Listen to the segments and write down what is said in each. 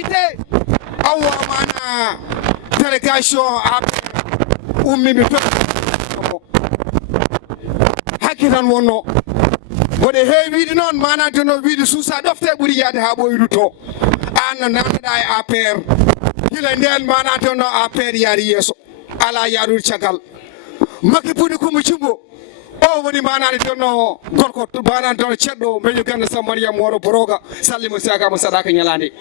invité awa mana délégation à ummi mi hakiran wonno wode heewide noon manade no wiide suusa ɗofte ɓuuri yaade ha ɓoydu to an nanɗaɗa e APR hila nden manade no APR yaari yeeso ala yaarude caggal makki puɗi kumo cimbo o woni manade donno gorko manade donno ceɗɗo beño ganda Sambariam woro boroga sallimo sagama saɗaka ñalande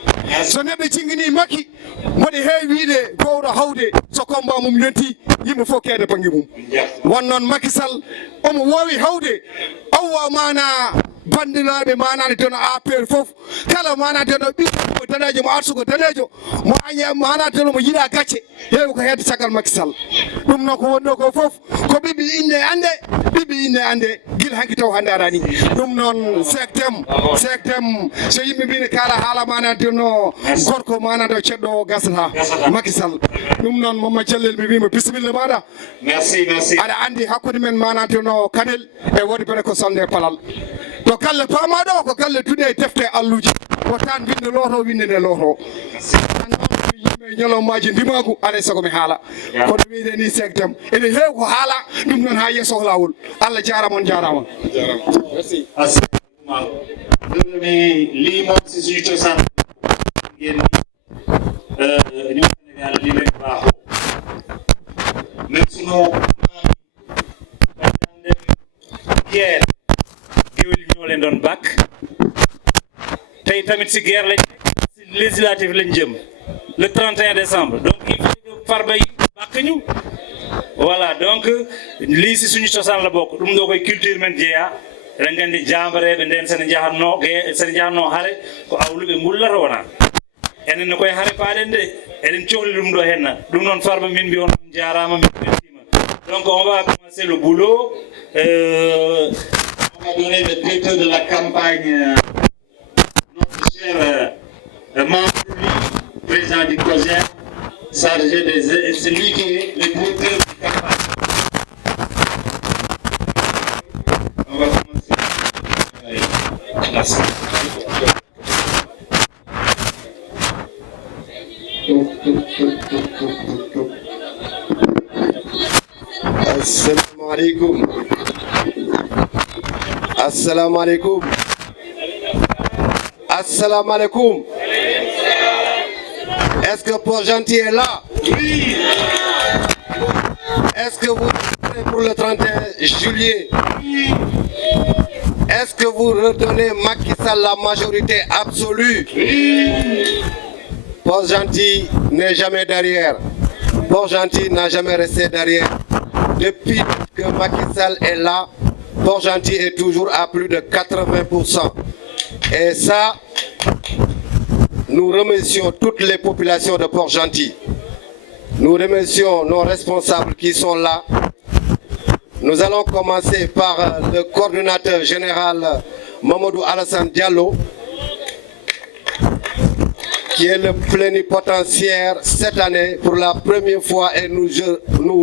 so neɗɗo jingini makki mboɗo heewide gowɗo hawde so combat mum yonti yimɓe fof keede banggue mum won noon Macky Sall omo wowi hawde awwa mana bandiraɓe manade dono APR fof kala manade dono ɓiɗɗo danejo mo arsugo danejo mo aña manade dono mo yiiɗa gacce heewi ko hedde caggal Macky Sall ɗum noon ko wonno ko fof ko ɓiɓɓe inde ande guila hanki taw hande arani ɗum noon sektem so yimɓe mbino kala haala manade dono gorko manade o ceɗɗo gasata Macky Sall ɗum noon Mamadou Dialel mi wima bisimilla maɗa merci aɗa andi hakkude men manade dono Kanel e wodi bene ko sonde palal to galle pamaɗo ko galle duɗe defte alluji ko tan winde loto windede loto an noon yimɓe ñalawmaji ndimagu alay saago mi haala kono wiide ni sektem ene heewi ko haala ɗum noon ha yesso lawol Allah jarama on jarama merci lii moom si suñu cosaan ngeen ni Sénégal lii rek baaxoo même sunu guerre géwél ñoo leen doon bàkk tey tamit si guerre lañ si législative lañ jëm le 31 décembre donc il faut que Farba yi bàkk ñu voilà donc lii si suñu cosaan la bokk ɗum ɗo koye culture men jeeya eɗen nganndi jambareɓe nden sene jahatno haare ko awluɓe ngullata wona enen koye haare paaɗen de eɗen cohli ɗum ɗo henna ɗum noon Farba min mbi on jarama min beltima donc on va commencer le boulot on va donner le directeur de la campagne notre cher membre président du COJER chargé des c'est lui qui est le directeur de campagne. On va commencer. Merci. Assalamu alaikum. Assalamu alaikum. Assalamu alaikum. Est-ce que Port-Gentil est là? Oui. Est-ce que vous êtes prêts pour le 31 juillet? Oui. Est-ce que vous redonnez Macky Sall la majorité absolue? Oui. Port-Gentil n'est jamais derrière. Port-Gentil n'a jamais resté derrière. Depuis que Macky Sall est là, Port-Gentil est toujours à plus de 80%. Et ça, nous remercions toutes les populations de Port-Gentil. Nous remercions nos responsables qui sont là. Nous allons commencer par le coordinateur général Mamadou Alassane Diallo, qui est le plénipotentiaire cette année pour la première fois, et nous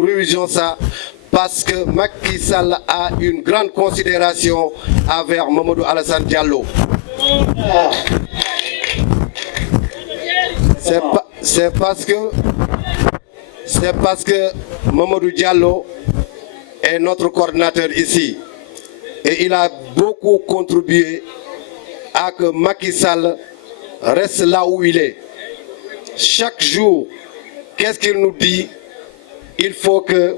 réjouissons ça parce que Macky Sall a une grande considération envers Mamadou Alassane Diallo. C'est parce que Mamadou Diallo est notre coordinateur ici et il a beaucoup contribué à que Macky Sall reste là où il est. Chaque jour, qu'est-ce qu'il nous dit? Il faut que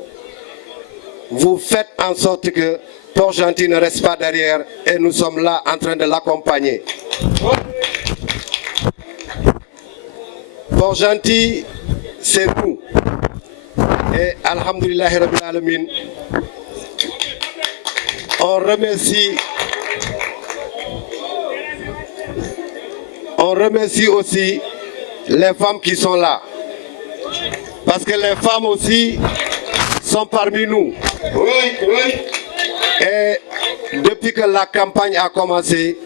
vous faites en sorte que Port-Gentil ne reste pas derrière et nous sommes là en train de l'accompagner. Port-Gentil, c'est nous. Et Alhamdulillah Rabbil Alamin, on remercie aussi les femmes qui sont là. Parce que les femmes aussi sont parmi nous. Oui. Et depuis que la campagne a commencé,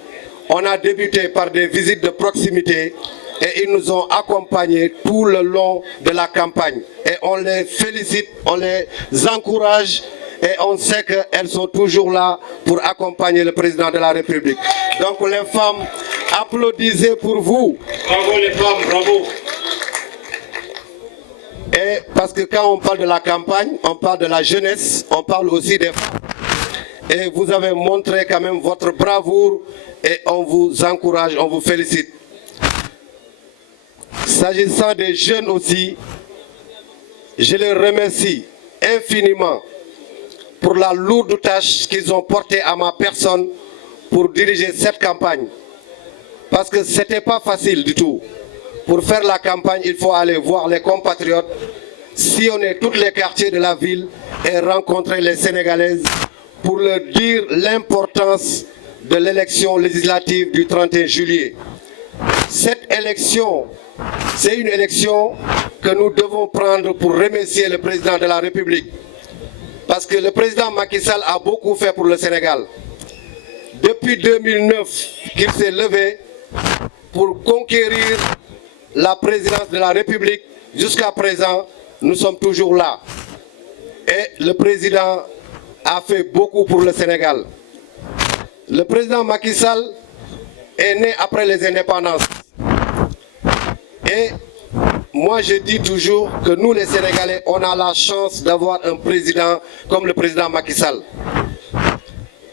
on a débuté par des visites de proximité et ils nous ont accompagnés tout le long de la campagne. Et on les félicite, on les encourage et on sait qu'elles sont toujours là pour accompagner le président de la République. Donc les femmes, Applaudissez pour vous. Bravo les femmes, bravo. Et parce que quand on parle de la campagne, on parle de la jeunesse, on parle aussi des femmes. Et vous avez montré quand même votre bravoure et on vous encourage, on vous félicite. S'agissant des jeunes aussi, je les remercie infiniment pour la lourde tâche qu'ils ont portée à ma personne pour diriger cette campagne. Parce que ce n'était pas facile du tout. Pour faire la campagne, il faut aller voir les compatriotes, sillonner tous les quartiers de la ville et rencontrer les Sénégalaises pour leur dire l'importance de l'élection législative du 31 juillet. Cette élection, c'est une élection que nous devons prendre pour remercier le président de la République. Parce que le président Macky Sall a beaucoup fait pour le Sénégal. Depuis 2009 qu'il s'est levé pour conquérir la présidence de la République, jusqu'à présent, nous sommes toujours là. Et le président a fait beaucoup pour le Sénégal. Le président Macky Sall est né après les indépendances. Et moi je dis toujours que nous les Sénégalais, on a la chance d'avoir un président comme le président Macky Sall.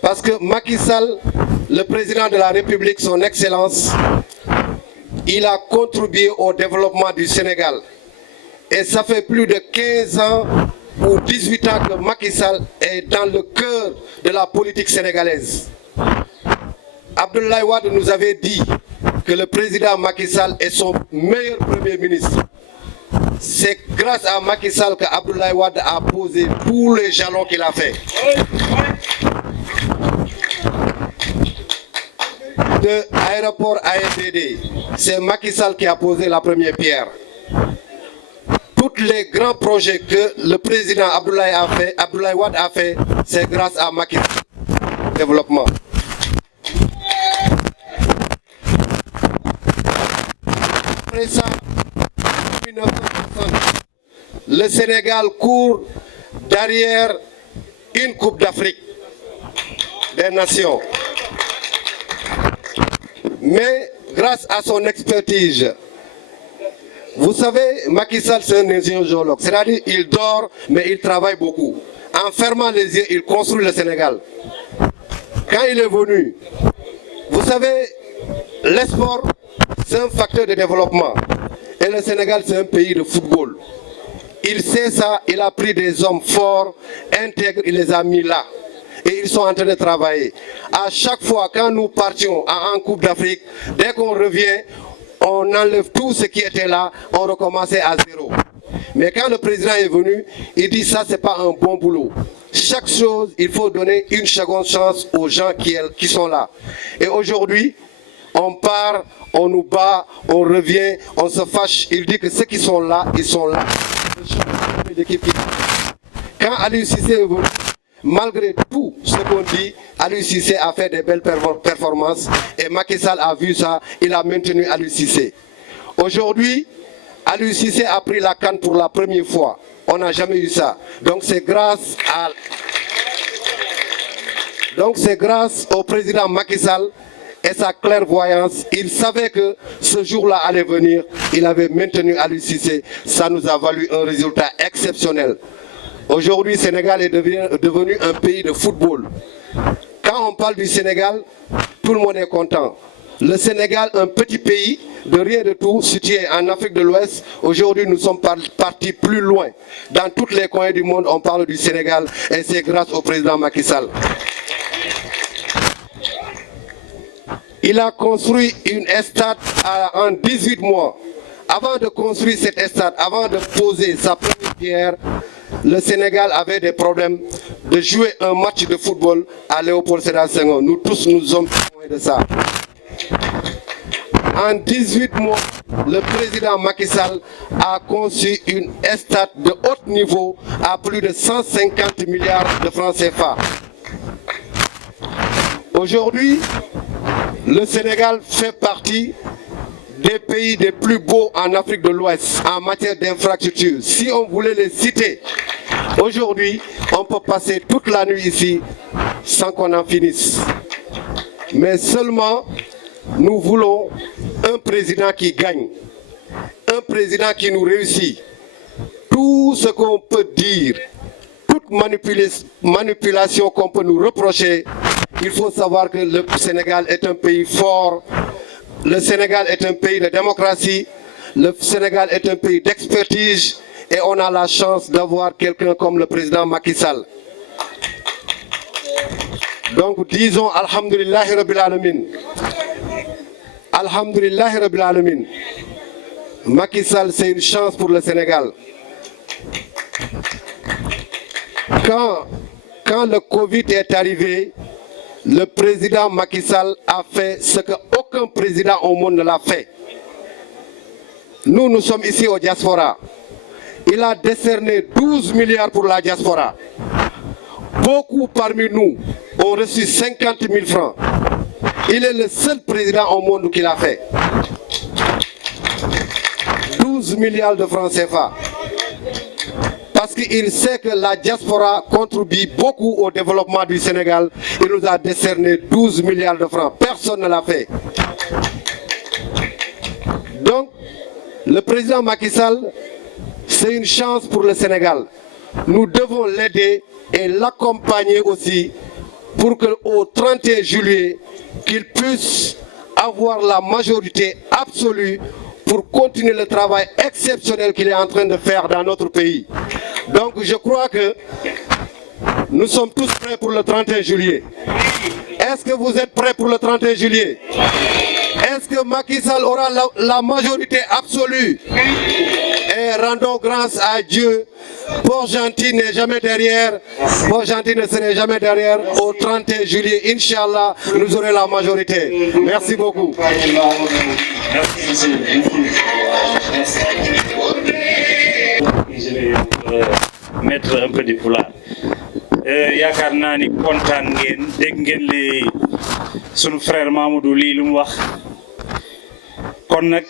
Parce que Macky Sall, le président de la République, son excellence, il a contribué au développement du Sénégal. Et ça fait plus de 15 ans ou 18 ans que Macky Sall est dans le cœur de la politique sénégalaise. Abdoulaye Wade nous avait dit que le président Macky Sall est son meilleur premier ministre. C'est grâce à Macky Sall que Abdoulaye Wade a posé tous les jalons qu'il a fait. De l'aéroport AIBD, c'est Macky Sall qui a posé la première pierre. Tous les grands projets que le président Abdoulaye Wade a fait, c'est grâce à Macky Sall. Développement. Après ça, en 1960, le Sénégal court derrière une Coupe d'Afrique des Nations. Mais grâce à son expertise, vous savez, Macky Sall c'est un ingénieur géologue, c'est-à-dire il dort mais il travaille beaucoup. En fermant les yeux, il construit le Sénégal. Quand il est venu, vous savez, l'export c'est un facteur de développement et le Sénégal c'est un pays de football. Il sait ça, il a pris des hommes forts, intègres, il les a mis là. Et ils sont en train de travailler. À chaque fois, quand nous partions en Coupe d'Afrique, dès qu'on revient, on enlève tout ce qui était là, on recommençait à zéro. Mais quand le président est venu, il dit ça, c'est pas un bon boulot. Chaque chose, il faut donner une seconde chance aux gens qui sont là. Et aujourd'hui, on part, on nous bat, on revient, on se fâche. Il dit que ceux qui sont là, ils sont là. Quand Aliou Cissé est venu, malgré tout ce qu'on dit, Aliou Cissé a fait des belles performances et Macky Sall a vu ça, il a maintenu Aliou Cissé. Aujourd'hui, Aliou Cissé a pris la CAN pour la première fois. On n'a jamais eu ça. Donc c'est grâce au président Macky Sall et sa clairvoyance. Il savait que ce jour-là allait venir. Il avait maintenu Aliou Cissé. Ça nous a valu un résultat exceptionnel. Aujourd'hui, le Sénégal est devenu un pays de football. Quand on parle du Sénégal, tout le monde est content. Le Sénégal, un petit pays de rien de tout, situé en Afrique de l'Ouest. Aujourd'hui, nous sommes partis plus loin. Dans tous les coins du monde, on parle du Sénégal et c'est grâce au président Macky Sall. Il a construit une stade en 18 mois. Avant de construire cette stade, avant de poser sa première pierre, le Sénégal avait des problèmes de jouer un match de football à Léopold Sédar Senghor. Nous tous, nous sommes témoins de ça. En 18 mois, le président Macky Sall a conçu une stade de haut niveau à plus de 150 milliards de francs CFA. Aujourd'hui, le Sénégal fait partie des pays les plus beaux en Afrique de l'Ouest en matière d'infrastructure. Si on voulait les citer, aujourd'hui, on peut passer toute la nuit ici sans qu'on en finisse. Mais seulement, nous voulons un président qui gagne, un président qui nous réussit. Tout ce qu'on peut dire, toute manipulation qu'on peut nous reprocher, il faut savoir que le Sénégal est un pays fort, le Sénégal est un pays de démocratie, le Sénégal est un pays d'expertise et on a la chance d'avoir quelqu'un comme le président Macky Sall. Donc disons Alhamdulillahi Rabbil Alamin. Alhamdulillahi Rabbil Alamin. Macky Sall, c'est une chance pour le Sénégal. Quand le Covid est arrivé, le président Macky Sall a fait ce qu'aucun président au monde ne l'a fait. Nous sommes ici au diaspora. Il a décerné 12 milliards pour la diaspora. Beaucoup parmi nous ont reçu 50 000 francs. Il est le seul président au monde qui l'a fait. 12 milliards de francs CFA. Parce qu'il sait que la diaspora contribue beaucoup au développement du Sénégal. Il nous a décerné 12 milliards de francs. Personne ne l'a fait. Donc, le président Macky Sall, c'est une chance pour le Sénégal. Nous devons l'aider et l'accompagner aussi pour qu'au 31 juillet, qu'il puisse avoir la majorité absolue pour continuer le travail exceptionnel qu'il est en train de faire dans notre pays. Donc je crois que nous sommes tous prêts pour le 31 juillet. Est-ce que vous êtes prêts pour le 31 juillet? Est-ce que Macky Sall aura la majorité absolue? Et rendons grâce à Dieu. Port-Gentil n'est jamais derrière. Port-Gentil ne serait jamais derrière. Au 31 juillet, Inch'Allah, nous aurons la majorité. Merci beaucoup. Merci, monsieur. Merci. Je vais mettre un peu de pulaar. yaakaar naa ni kontaan ngeen dégg ngeen li sunu frère Mamadou lii lu mu wax kon nag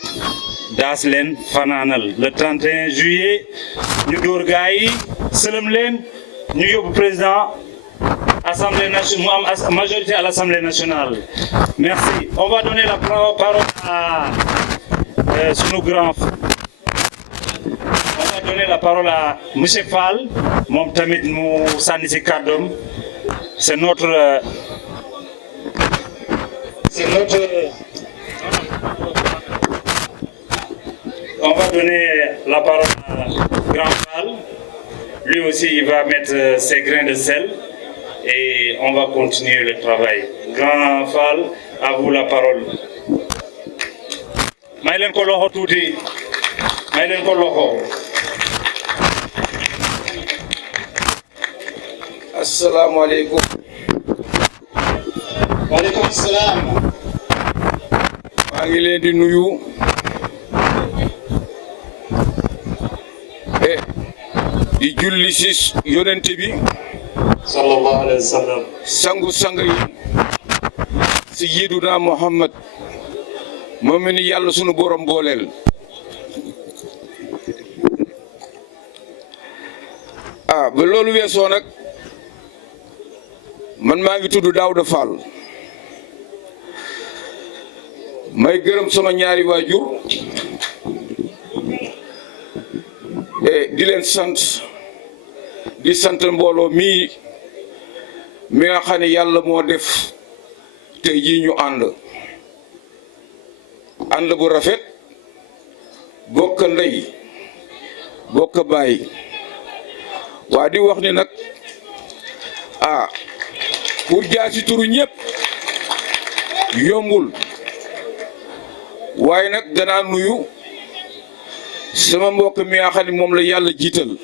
daas leen fanaanal le 31 juillet ñu dóor gaa yi sëlëm leen ñu yóbbu président Assemblée nationale mu am majorité à l'Assemblée nationale. Merci. On va donner la parole à sunu grand. On va donner la parole à monsieur Fall moom tamit mu sànni ci kàddoom. C'est notre on va donner la parole à grand Fall. Lui aussi il va mettre ses grains de sel et on va continuer le travail. Grand Fall, à vous la parole. May leen ko loxo tuuti. May leen ko loxo. Assalamu alaikum. Wa alaikum salam. Maa ngi leen di nuyu. Di julli ci yonent bi sallallahu alayhi wa sallam. sangu sang yi Sayyiduna Muhammad moom ni yàlla sunu borom booleel. Ba loolu weesoo nag man maa ngi tudd Daouda Fall may gërëm sama ñaari waajur di leen sant di sant mbooloo mi nga xam ne yàlla moo def tey jii ñu ànd bu rafet bokk ndey bokk baay waa di wax ni nag pour jaar ci turu ñëpp yombul waaye nag danaa nuyu sama mbokk mi nga xam ne moom la yàlla jiital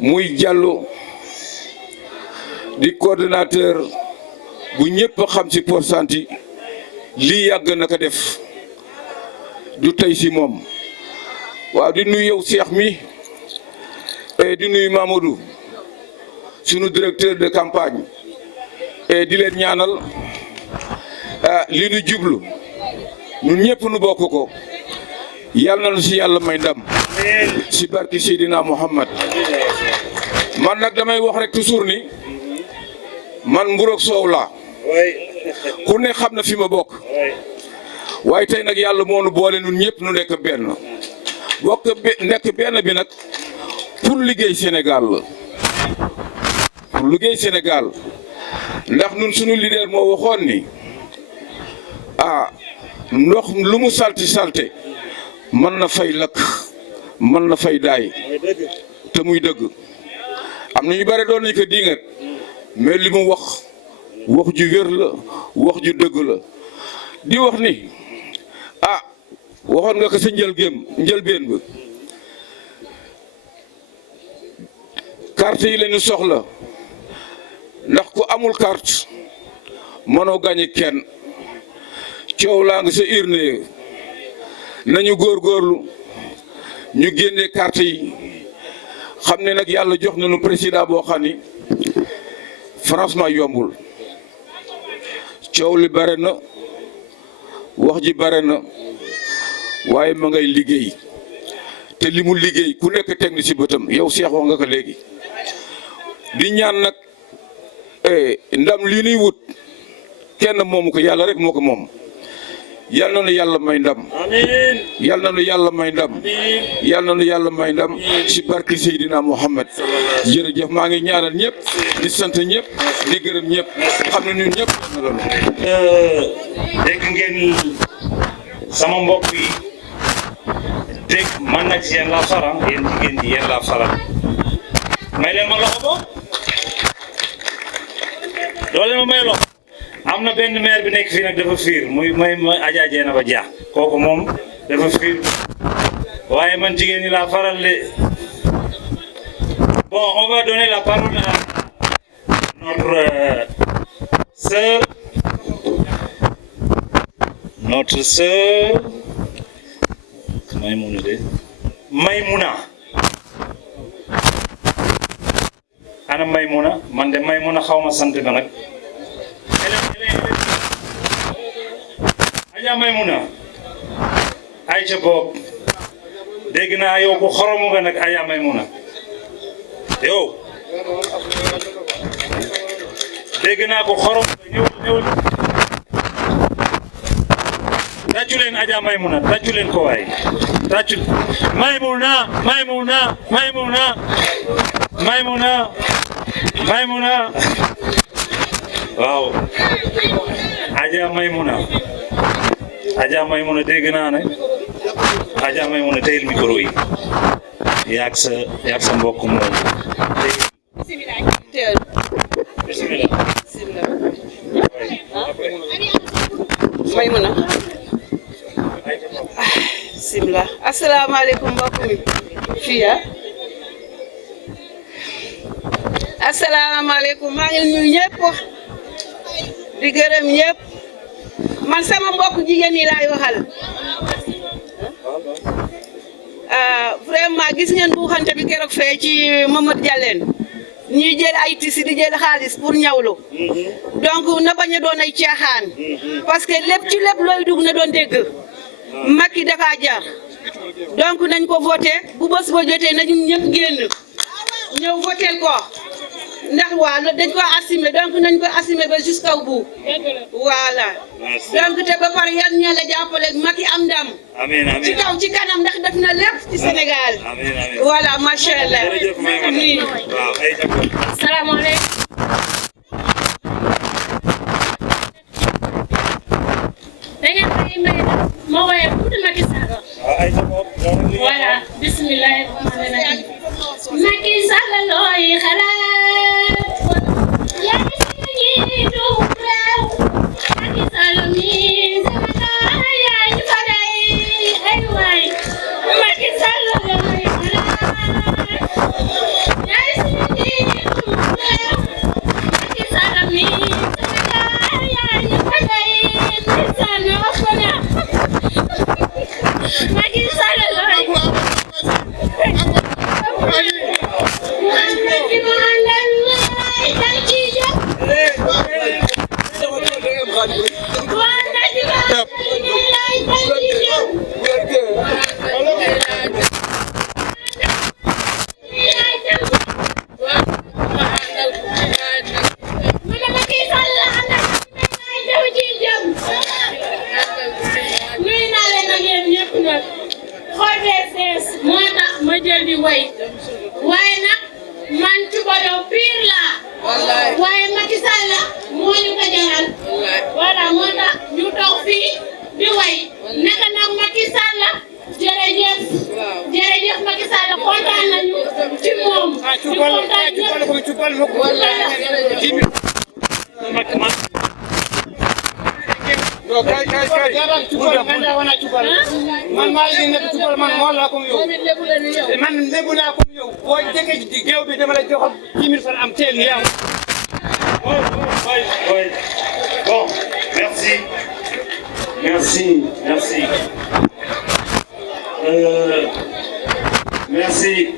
muy Diallo di coordonnateur bu ñëpp xam ci Port-Gentil lii yàgg na ko def du tey ci moom waaw di nuyu yow Cheikh mi di nuyu Mamadou sunu directeur de campagne di leen ñaanal li nu jublu ñun ñëpp nu bokk ko yàlla na nu ci yàlla may ndam ci barki Seydina Muhammad man nag damay wax rek toujours ni man mburoog soow laa ku ne xam na fi ma bokk waaye tey nag yàlla moo nu boole nun ñëpp nu nekk benn nekk benn bi nag pour liggéey Sénégal la pour liggéey Sénégal ndax nun suñu leader moo waxoon ni ndox lu mu salti salte mën na fay lakk mën na fay daay te muy dëgg am na ñu bare doon nañ ko diingat mais li mu wax ju wér la wax ju dëgg la di wax ni waxoon nga ko sa njëlbeen ba carte yi lañu soxla ndax ku amul carte mënoo gañe kenn coow laa nga sa urne nañu góorgóorlu ñu génne carte yi xam ne nag yàlla jox nañu président boo xam ni franchement yombul coow li bare na wax ji bare na waaye ma ngay liggéey te li mu liggéey ku nekk teg na ci bëtam yow Cheikh wax nga ko léegi di ñaan nag ndam li ñuy wut kenn moomu ko yàlla rek moo ko moom yal na nu yàlla may ndam amiin yal na nu yàlla may ndam yal na nu yàlla may ndam ci barke Seydina Muhammad jërëjëf maa ngi ñaanal ñëpp di sant ñëpp di gërëm ñëpp xam ne ñun ñëpp na loolu dégg ngeen sama mbokk yi dégg man nag yéen laa faral yéen jigéen ñi yéen laa faral may leen ma loxo bo doole ma may loxo am na benn maire bi nekk fii nag dafa fiir muy Adja Dieynaba Dia kooku moom dafa fiir waaye man jigéen ñi laa faral de bon on va donner la parole à notre sœur Maïmouna ana Maïmouna man de Maïmouna xaw ma sant ba nag Adja Maïmouna ayca boog dégg naa yow ku xoromu nga nag Adja Maïmouna yow dégg naa ko xorom ñëwul tàccu leen Adja Maïmouna tàccu leen ko waay tàccu Maïmouna Maïmouna Maïmouna Maïmouna Maïmouna waaw Adja Maïmouna dégg naa ne Adja Maïmouna teyel micro yi yaag sa mbokk moom bismillah Maïmouna bismillah asalaamaaleykum mbokk mi fii asalaamaaleykum maa ngi nuyu ñëpp di gërëm ñëpp man sama mbokk jigéen yi laay waxal vraiment gis ngeen buuxante bi keroog fee ci Mamadou Dialène ñuy jël ay tisi di jël xaalis pour ñawlu donc na bañ a doon ay caaxaan parce que lépp ci lépp looy dugg na doon dégg Macky dafa jar donc nañ ko voté bu bés ba jotee nañu ñëpp génn ñëw voté ko ndax waa dañ ko assumer donc nañ ko assumer ba jusqu'au bout voilà donc te ba pare yan ña la jàppale Macky am ndam amiin amiin ci kaw ci kanam ndax def na lépp ci Sénégal amiin amiin voilà macha allah jërëjëf Maïmouna waaw ay salaamaaleykum da ngeen may ma woowee tuuti Macky Sall ay voilà bismillahi rahmani rahim Macky Sall looy xalaat yaa ngi si njiitu réew Macky Sall mi Sénégal yaa ñu fa day ay waay Macky Sall looy xalaat yaa ngi si njiitu réew Macky Sall mi Sénégal yaa ñu fa day ndeysaan wax ko na Macky Sall looy jël di way waaye nag man Cubaloo pire la waaye Macky Sall moo ñu ko jaral voilà moo tax ñu toog fii di way naka nag Macky Sall jërëjëf jërëjëf Macky Sall kontaan nañu ci moom di kontaan man maa ngi nekk ci man moo la ko yow man lebu naa ko yow boo jege ci géew bi dama lay jox 10 000 francs am teel ni yow. Oui. Bon, merci. Merci.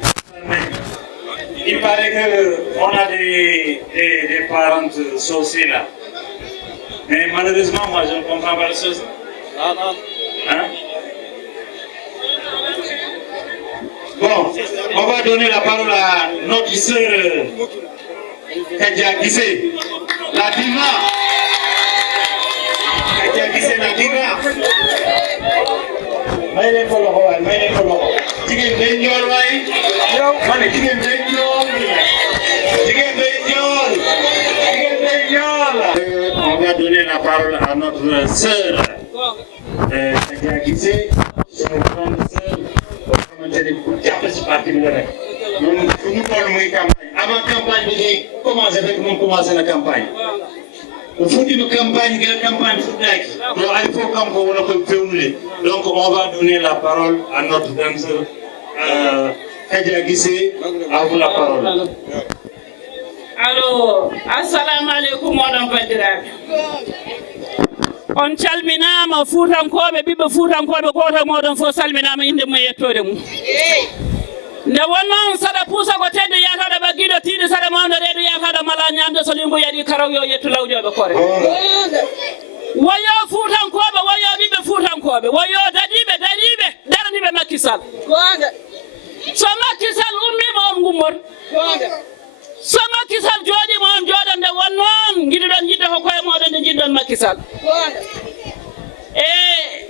Il paraît qu'on a des parentes saucées là. Mais malheureusement, moi, je ne comprends pas le sauce. Hein? Bon, on va donner la parole à notre sœur Kadia Guissé, la diva. Kadia Guissé, la diva. May leen ko loxo waay, may leen ko loxo. Jigéen day njool waay. Ma ne jigéen day njool. On va donner la parole à notre sœur Kadia Guissé, une grande sœur. Pour jàppale si parti bi la rek ñun fu ñu toll muy campagne avant campagne bi di commencé rek moom commencé na campagne fu ñu campagne fu nekk donc il faut kam ko wala ko féwnule donc on va donner la parole à notre grande sœur Kadia Guissé. À vous la parole. Allo, assalamu alaikum oɗon bandiraɓe. On calminama Fuutankoɓe ɓiɓɓe Fuutankoɓe goto moɗon fof salminama inde mum e yettode mum. Nde wonnoon saɗa puusa ko tedde yataɗo ɓaggiɗo tiiɗi saɗa mawde reedu yataɗo mala ñamde so lingu yaɗi karaw yo yettu lawjoɓe kore. Woyo Fuutankoɓe woyo ɓiɓɓe Fuutankoɓe woyo daɗiɓe daraniɓe Macky Sall. So Macky Sall ummima on gummor. So Macky Sall jooɗima on jooɗon nde wonnoon giɗiɗon yidde ko koye moɗon nde jiɗɗon Macky Sall. E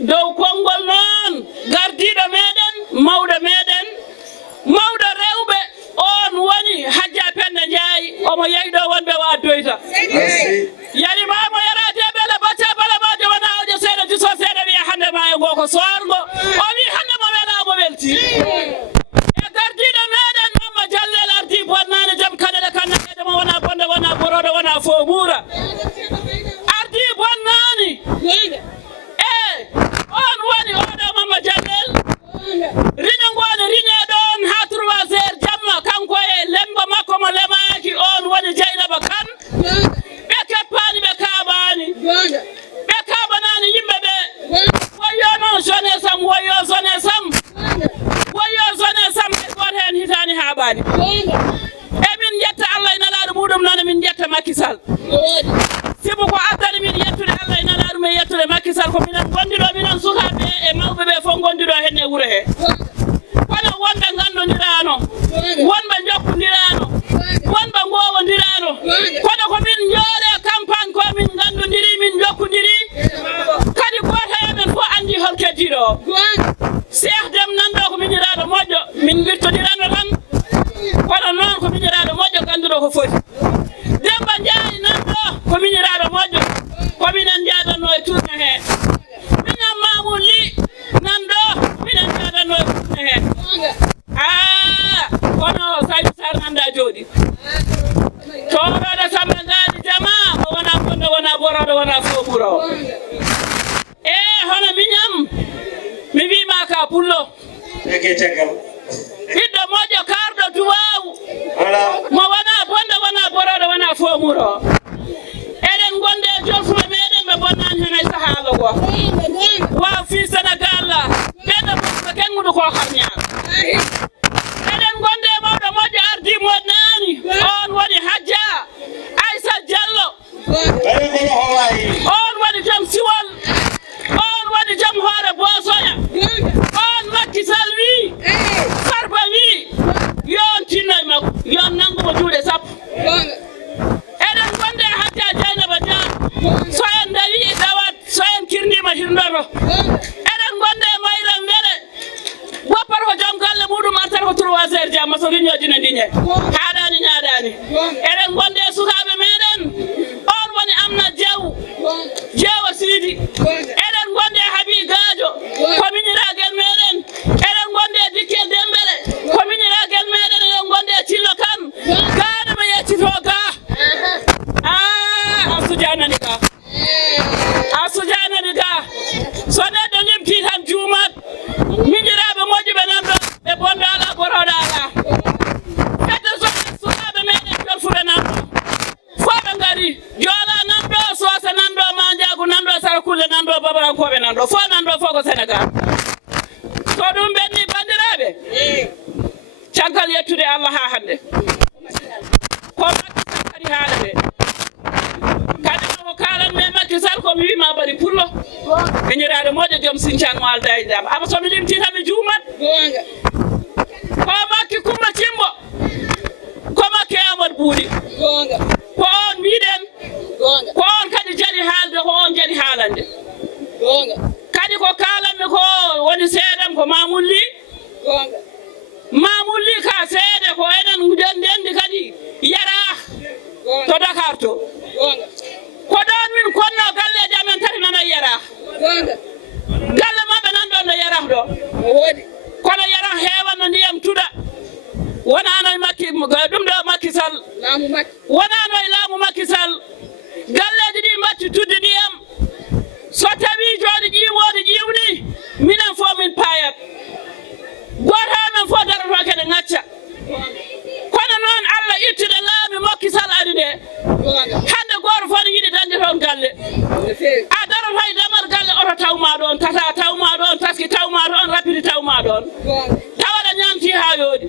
dow konngol noon gardiɗo meɗen mawɗo rewɓe on woni Hajja Penda Ndiaye omo yeyiɗo wonɓe wa addoyta. Yarimamo yarade beele bacca bala majo wona oƴo seeɗa diso seeɗa wiya hande ma e ngo ko soorgo o wi hande mo welamo welti. E gardiɗo meɗen Mamma Diallel ardi bonnani jaam kaɗeɗe kannanede mo wona bonde wona boroɗo wona fomura ardi bonnani on woni oɗo Mamma Diallel riño ngone riñe ɗon ha 3 heures jamma kanko e lemba makko mo lemaki on woni Dieynaba Kane ɓe keppani ɓe kaɓani ɓe kaɓanani yimɓe ɓe woyo noon jeunesse am woyo jeunesse am e goto hen hitani haɓani emin jetta Allah e nelaɗo muɗum noon min jetta Macky Sall sibu ko addani min yettude Allah e nelaɗo men yettude Macky Sall ko minen gondiɗo minen sukaɓe e mawɓe ɓe fof gondiɗo hen e wuuro he kono wonɓe gandodirano wonɓe jokkodirano wonɓe gowodirano kono ko min jooɗe campagne ko min gandodiri min jokkodiri kadi goto emen fof andi hol keddiɗo o Cheikh Deme nanɗo ko miñiraɗo moƴƴo min wirtodirano tan kono noon ko miñiraɗo moƴƴo ganduɗo ko foti Demba Ndiaye nanɗo ko miñiraɗo moƴƴo kominen jadanno e tourne he miñam Mamoud Ly nanɗo minen jadanno e tourne he kono Saydou Sarr nanda jooɗi toroɗo Samba Gadi Jama o wona bonɗo wona boroɗo wona fomuro hono miñam mi wima ka pullo ɓiɗɗo moƴƴo karɗo duwaw mo wona bonɗo wona boroɗo wona fomuro eɗen gonde jolfuɓe meɗen ɓe bonnani hen ay sahaaba go waw fi Sénégal ɓeɗo bosɓe kenguɗo ko harñal eɗen gonde mawɗo moƴƴo ardi moɗnani on woni Hajja Aissa Diallo on woni joom siwol on woni joom hoore Bosoya on Macky Sall wi Farba wi yon tinno e makko yon nangumo juuɗe sappo eɗen gonde Hajja Dieynaba Dia so en dawi dawat so en kirnima hirdoto eɗen gonde nder jamma so riñojine ndiñe haɗani ñaɗani eɗen gonde sukaɓe meɗen on woni amna jeewo siidi eɗen gonde haabi gadio ko miñiragel meɗen eɗen gonde dikkel dembele ko miñiragel meɗen eɗen gonde cillo kan gaade ɓe yeccito ga asujanani ga asujanani ga so neɗɗo limti tan juumat miñiraɓe moƴƴuɓe nan ɗo ɓe bonɗo ala goroɗo ala fedde sukaɓe meɗen jolfuɓe nan ɗo fo ɓe ngari joola nan ɗo soose nan ɗo mandiagu nan ɗo sarakulle nan ɗo babarankoɓe nan ɗo fo nan ɗo fo ko sénégal so ɗum ɓenni bandiraɓe caggal yettude allah ha hande ko Macky Sall kadi haala ɓe kadi ko kalan me Macky Sall komi wima bari pullo miñiraɗo moƴƴo joom sincan mo alda e jam ama somi limtitami juumat ko Macky Coumba Thimbo ko Macky Amadou Boury ko on mbiɗen ko on kadi jaɗi haalde ko on jaɗi haalande kadi ko kalanmi ko woni seedam ko mamulli ka seede ko enen ndendi kadi yara to Dakar to ko ɗon min konno galleji amen tati nana yara galle maɓe nan ɗon no yarah ɗo kono yarah hewanno ndiyam tuɗa wonano e Macky ɗum ɗo Macky Sall wonano e laamu Macky Sall galleji ɗi mbatti tudde ndiyam so tawi joni ƴiwoɗo ƴiwni minen fo min payat goto men fo daroto kede ngacca kono noon Allah ittude laami Macky Sall ari nde hande goto fof ne yiiɗi dañde toon galle a daroto e damar galle oto tawma ɗon tata tawma ɗon taski tawma ɗon rapidi tawma ɗon tawaɗa ñamti ha yooɗi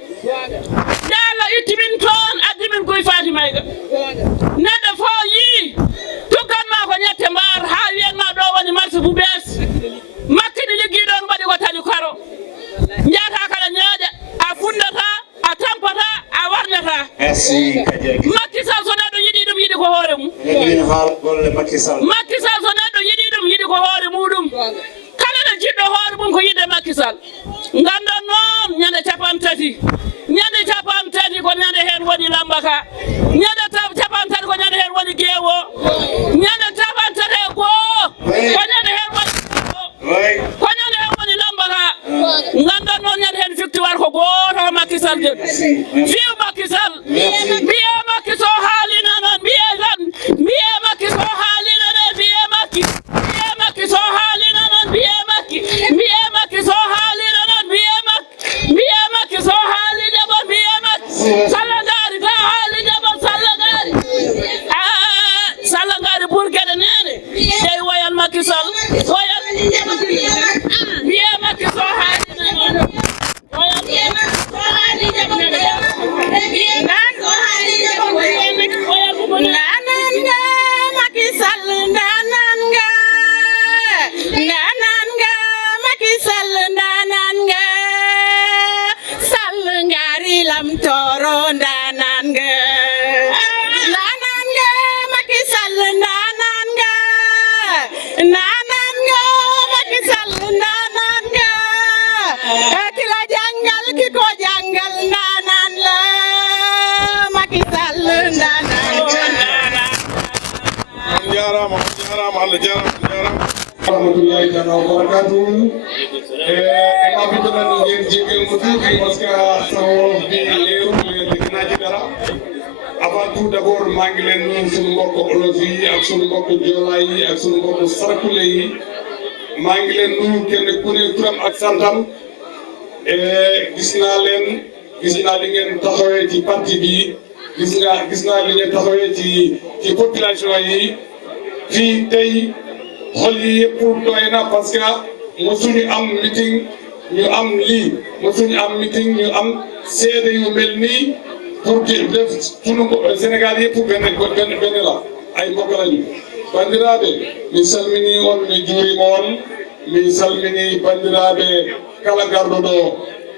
nde Allah itti min toon addi min Guy Faty Maïga neɗɗo fo yii tugganma ko ñette mbar ha wiyenma ɗo woni marché bu bees Macky ɗi liggi ɗon mbaɗi ko tali karo jata kala ñaaƴa a fundata a tampata a warñata Macky Sall so neɗɗo yiɗi ɗum yiɗi ko hoore mum Macky Sall so neɗɗo yiɗi ɗum yiɗi ko hoore muɗum kala ɗo jiɗɗo hoore mum ko yiɗde Macky Sall gandon noon ñande capan tati ko ñande hen woni lambaka ñande capan tati ko ñande hen woni geewo ñande capan tati e goho ko ñande hen woni ko ñande hen woni lambaka gandon noon ñande hen victoire ko goto ko Macky Sall jeɗ fiw Macky Sall mbiye Macky so haalina noon mbiye tan mbiye Macky so haalina noon mbiye Macky so haalina noon mbiye Macky so haalina noon mbiye Macky so haali jaɓon mbiye Macky Salla gaari ga haali jaɓon Salla gaari Salla gaari ɓurgueɗe nene ƴey woyal Macky Sall woyal mbiye Macky so haalina noon woyal nananga Macky Sall nananga Macky Sall nananga Sall ngari lam toro nananga Macky Sall nananga Macky Sall nananga kila jangal kiko jangal nanan la Macky Sall nananga jarama Allah jarama rahmatullahi taala wa barakatuh abitunan ngeen jéggal mu tuuti parce que sama wolof bi leeru dégg naa ci dara avant tout d'abord maa ngi leen nuyu suñu mbokk olof yi ak suñu mbokk joolaa yi ak suñu mbokk sarakule yi maa ngi leen nuyu kenn ku ne turam ak santam gis naa li ngeen taxawee ci parti bi gis naa li ngeen taxawee ci population yi fii tey xol yi yëpp doy na parce que mosuñu am meeting ñu am lii mosuñu am meeting ñu am seede yu mel nii pour def sunu Sénégal yëpp benn la ay mbokk lañu bandiraɓe mi salmini on mi juurima on mi salmini bandiraɓe kala garɗo ɗo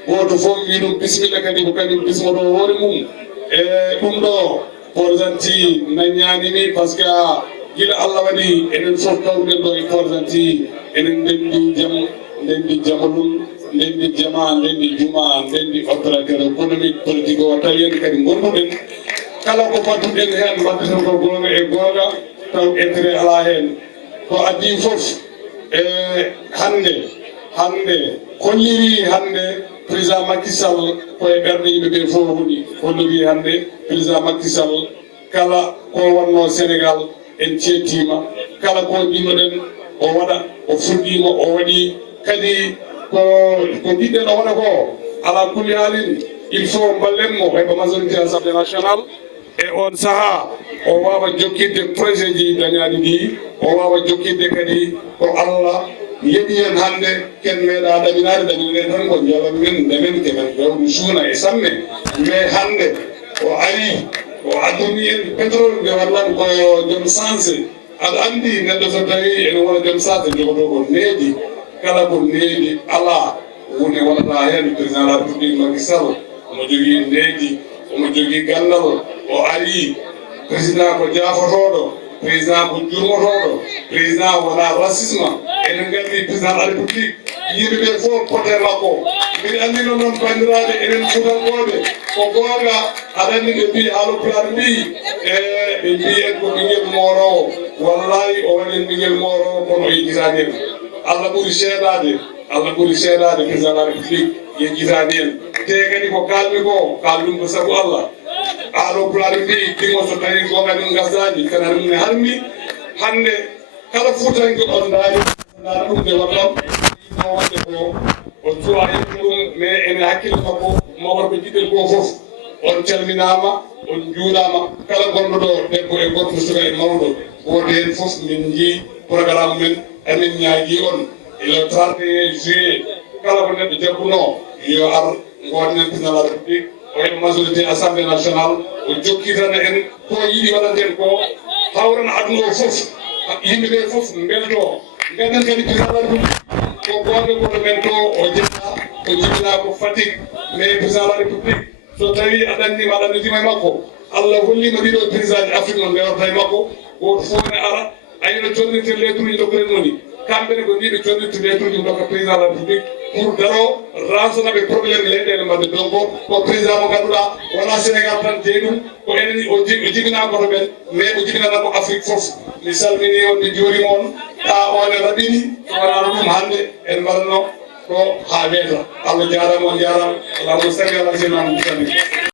goto fof wi ɗum bisimilla kadi ko kañum bismoto hoore mum ɗum ɗo porjanti nañanimi par ce que gila Allah waɗi enen fof kawɗen ɗo e porjanti enen ndendi jamalum ndendi jama ndendi juma ndendi opérateur économique politique o tawi en kadi gonɗuɗen kala ko badduɗen hen mbaddeten ko gonga e gonga taw intérêt ala hen ko adi foof e hande kolliri hande président Macky Sall koye ɓerde yimɓeɓe fof huuɗi holliri hande président Macky Sall kala ko wonno Sénégal en ceettima kala ko jinnoɗen o waɗa o fuɗɗima o waɗi kadi ko jiɗɗen o waɗa ko ala kulli halin il faut ballenmo heɓa majorité assemblée nationale e on saaha o wawa jokkidde projet ji dañaɗi ɗi o wawa jokkidde kadi ko Allah yeɗi hen hande ken meeɗa ɗaminade ɗaminen tan ko jalan men ndemen kemen gawnu suuna e samme mais hande o ari o adduni en pétrole nde wallan ko joom sensé aɗa andi neɗɗo so tawi ene wona joom sensé jogoto ko needi kala ko needi ala woni wonata hen président de la république Macky Sall omo jogui needi omo jogui gandal o ari président ko jaafotoɗo président ko jurmotoɗo président wona racisme enen gandi président de la république yimɓeɓe fof pote makko mbiɗa andino noon bandiraɓe enen futankoɓe ko gonga aɗa andi ɓe mbi haalopulaar mbi ɓe mbi en ko ɓinguel morowo wallahi o waɗen ɓinguel morowo kono o yejjitani en Allah ɓuuri seeɗade président de la république yejjitani en te kadi ko kalmi ko kalɗum ko saabu Allah haalopulaar mbi ɗimo so tawi gonga ɗum gasdani kana ɗum ne harmi hande kala fuutanke on daari ɗum nde wonnon no wonde ko o cuwa hettu ɗum mais ene hakkille makko mawrɓe jiɗɗen ko fof on calminama on juurama kala gonɗo ɗo debbo e gorko suka e mawɗo woto hen fof min jii programme men emin ñaagui on le 31 juillet kala ko neɗɗo jagguno yo ar gonen président de la république o heɓa majorité assemblée nationale o jokkitana en ko yiiɗi waɗanten ko hawrana aduna o fof yimɓeɓe fof belto ganden kadi président de la république ko gonga goto men to o jetta o jibina ko Fatick mais président de la république so tawi aɗa andima aɗa anditima e makko Allah hollima ɗiɗo président de Afrique noon ndewata e makko goto fof ne ara ayino connirte lettre uji dokkuren moni kamɓene ko ndiɓe connirte lettre uji dokka président de la république pour daro ransonaɓe probléme leyɗele mbaɗde donc ko président mo ganduɗa wona Sénégal tan jeeyi ɗum ko enen o jibina koto men mais o jibinana ko Afrique foof mi salmini on mi juurima on ta one raɓini wonano ɗum hande en mbaɗano ko ha weeta Allah jarama on jarama Allahumma salli ala sayyidina Muhammadin